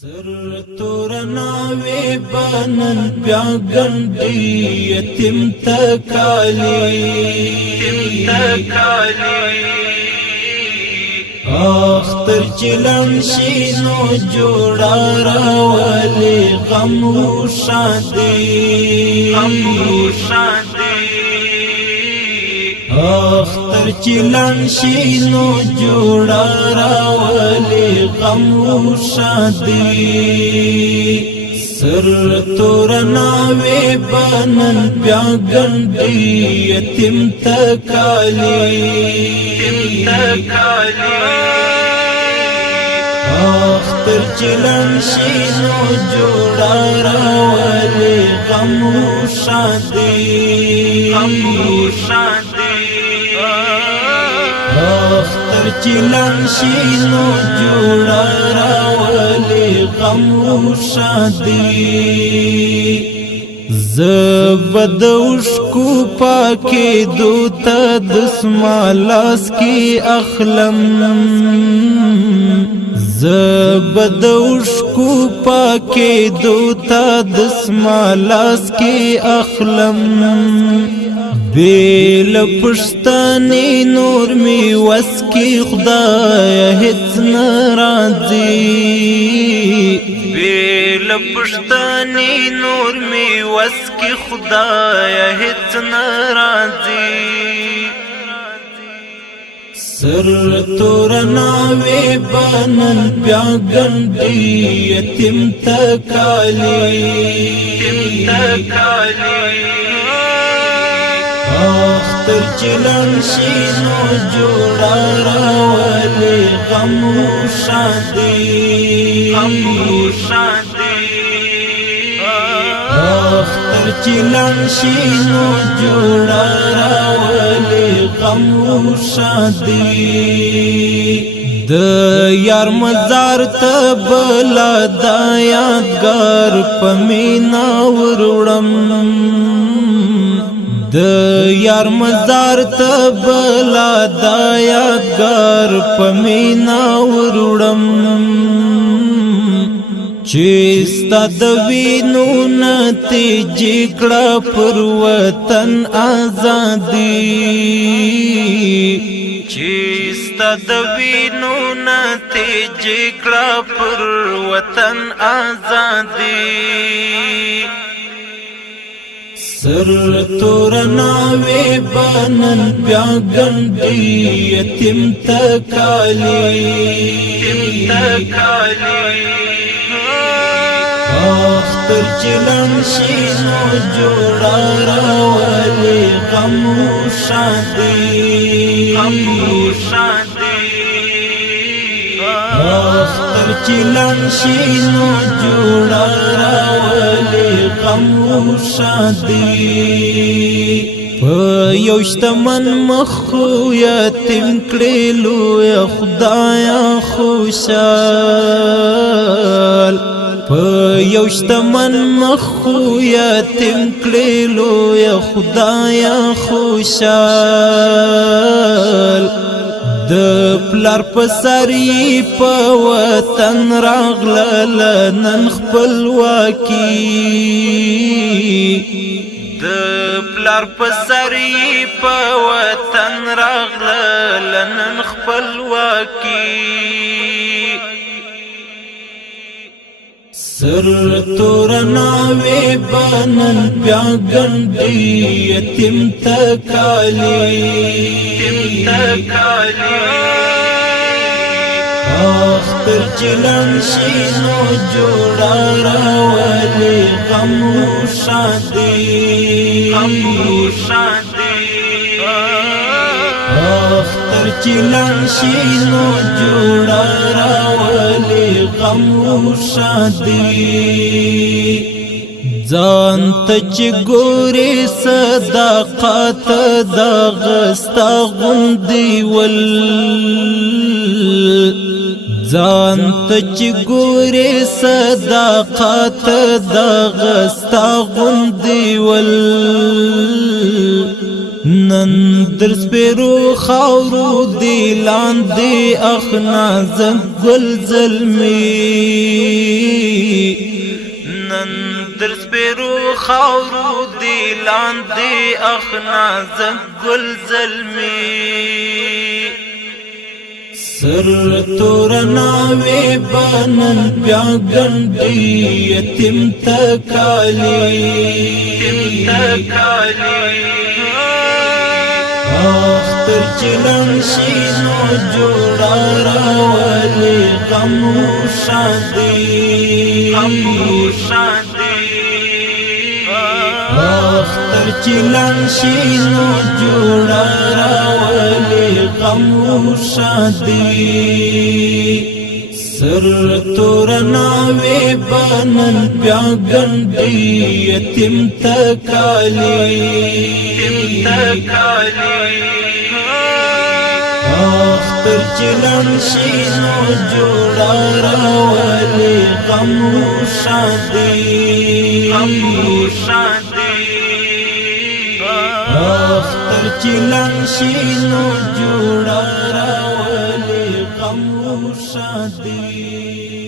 سر تورناوی بانن بیا گنڈی یتیم تکالی اختر چلن شینو جوڑا راولی غم و شادی اختر چلن شینو جوڑا راولی غم و شادی سر تورناوی بانن بیا گنڈی یتیم تکالی اختر چلن شینو جوڑا راولی غم و شادی اختر چلن شینو جوڑا راولی غم و شادی زبدوشکو پاکی دوتا دسمالاس کی اخلم زبدوشکو پاکی دوتا دسمالاس کی اخلم بیل پشتانی نور می وسکی خدای هیڅ ناراضی بیل پشتانی نور می وسکی خدای هیڅ ناراضی سر تورناوی بانن بیا گنڈی یتیم تکالی اختر چلن شینو جوڑا راولی غم و شادی اختر چلن شینو جوڑا راولی غم و شادی د یار مزار تبلا دا یادگار پمینا وروڑم د یار مزار تبلا دا یادگار پمینا وروڑم چیستا دوینو نتیجی کڑا پر وطن آزادی چیستا دوینو نتیجی کڑا پر وطن آزادی سر تورناوی بانن بیا گنڈی یتیم تکالی اختر چلن شینو جوڑا راولی غم و شادی اختر چلن شینو جوڑا راولی غم و شادی یوشتمن مخو یتیم کړلو یا خدایا خوشال یوشتمن مخو یتیم کړلو یا خدایا خوشال د پلار پسری په وطن راغله نن خپلواکي د پلار پسری په وطن راغله نن خپلواکي سر تورناوی بانن بیا گنڈی یتیم تکالی اختر چلن شینو جوڑا راولی غم و شادی اختر چلن شینو جوڑا راولی غم و شادی ځان ته چې ګورې صداقت دغه ستا غوندې ول ځان ته چې ګورې صداقت دغه ستا غوندې ول نن در سپیرو خاورو دی لاندې اخنا زګل زلمی نن در سپیرو خاورو دی لاندې اخ نازک ګل زلمی سر تور ناوی بنن بیا ګنډي یتیم تکالی اختر چلن شینو جوړا راولي غم شادي اختر چلن شینو جوړا راولي غم شادي سر تور ناوی بنن بیا ګنډي یتیم تکالی اختر چلن شینو جوړا راولي غم شادي اختر چلن شینو جوړا راولي غم شادي